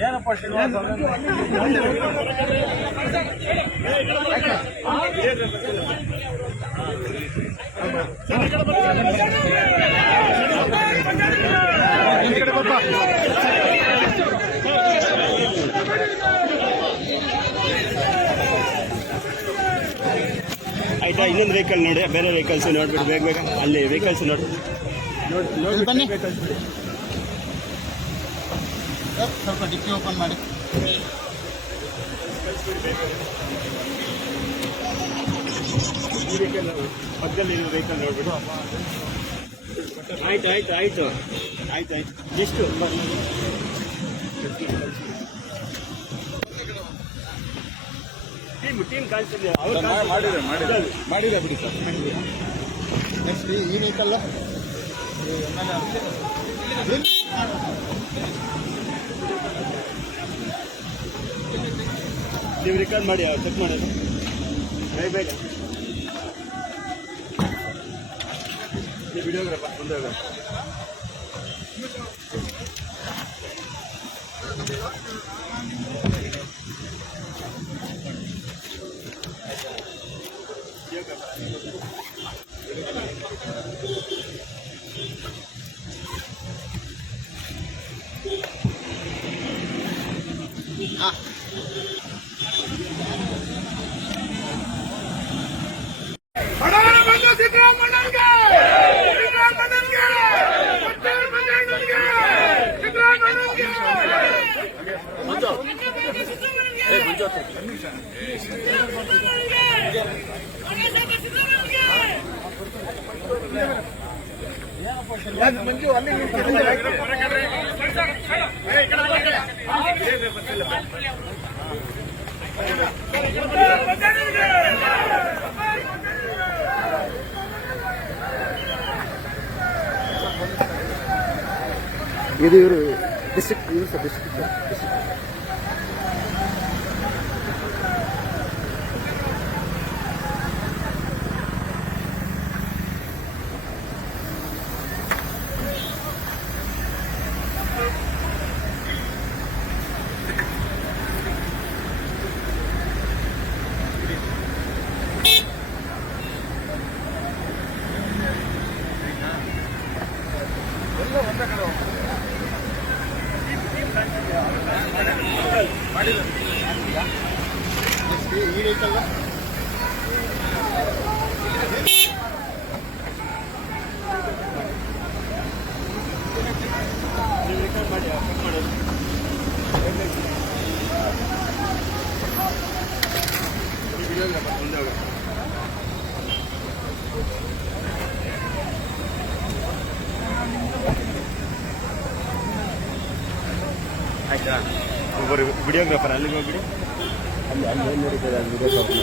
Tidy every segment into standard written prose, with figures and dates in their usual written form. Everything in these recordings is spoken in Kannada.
ಏನಪ್ಪ ಶ್ರೀನಿವಾಸ ಆಯ್ತಾ? ಇನ್ನೊಂದು ವೆಹಿಕಲ್ ನೋಡಿ, ಬೇರೆ ವೆಹಿಕಲ್ಸ್ ನೋಡ್ಬಿಟ್ಟು ಬೇಗ ಬೇಗ ಅಲ್ಲಿ ವೆಹಿಕಲ್ಸ್ ನೋಡಿ ಬನ್ನಿ. ಸ್ವಲ್ಪ ಡಿಕ್ಕಿ ಓಪನ್ ಮಾಡಿ. ಪಕ್ಕದಲ್ಲಿ ವೆಹಿಕಲ್ ನೋಡ್ಬಿಟ್ಟು ಆಯ್ತು ಆಯ್ತು ಆಯ್ತು ಆಯ್ತು ಆಯ್ತು ಎಷ್ಟು ಟೀಮ್ ಕಾಣಿಸ್ತಿದೆ ಮಾಡಿದ್ರೆ ಬಿಡಿ ಸರ್. ನೆಕ್ಸ್ಟ್ ಈ ವೆಹಿಕಲ್ ನೀವು ರೆಕಾರ್ಡ್ ಮಾಡಿ ಚೆಕ್ ಮಾಡಿ ಬೇಗ ವಿಡಿಯೋಗ್ರಾಫ ಮುಂದೆ ಮಂಜು ಅಲ್ಲಿ ಇದು ಇವರು ಡಿಸ್ಟ್ರಿಕ್ಟ್ ಇವರು ಸರ್ ಡಿಸ್ಟ್ರಿಕ್ಟ್ ಈ ವೆಹಿಕಲ್ ಆಯ್ತಾ? ಒಬ್ಬರು ವಿಡಿಯೋಗ್ರಾಫರ್ ಅಲ್ಲಿಗೆ ಹೋಗ್ಬಿಡಿ. ಅಲ್ಲಿ ಅಲ್ಲಿ ಏನು ನಡೀತದೆ ಅದು ವಿಡಿಯೋಗ್ರಾಫರ್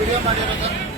ವಿಡಿಯೋ ಮಾಡಿರೋದು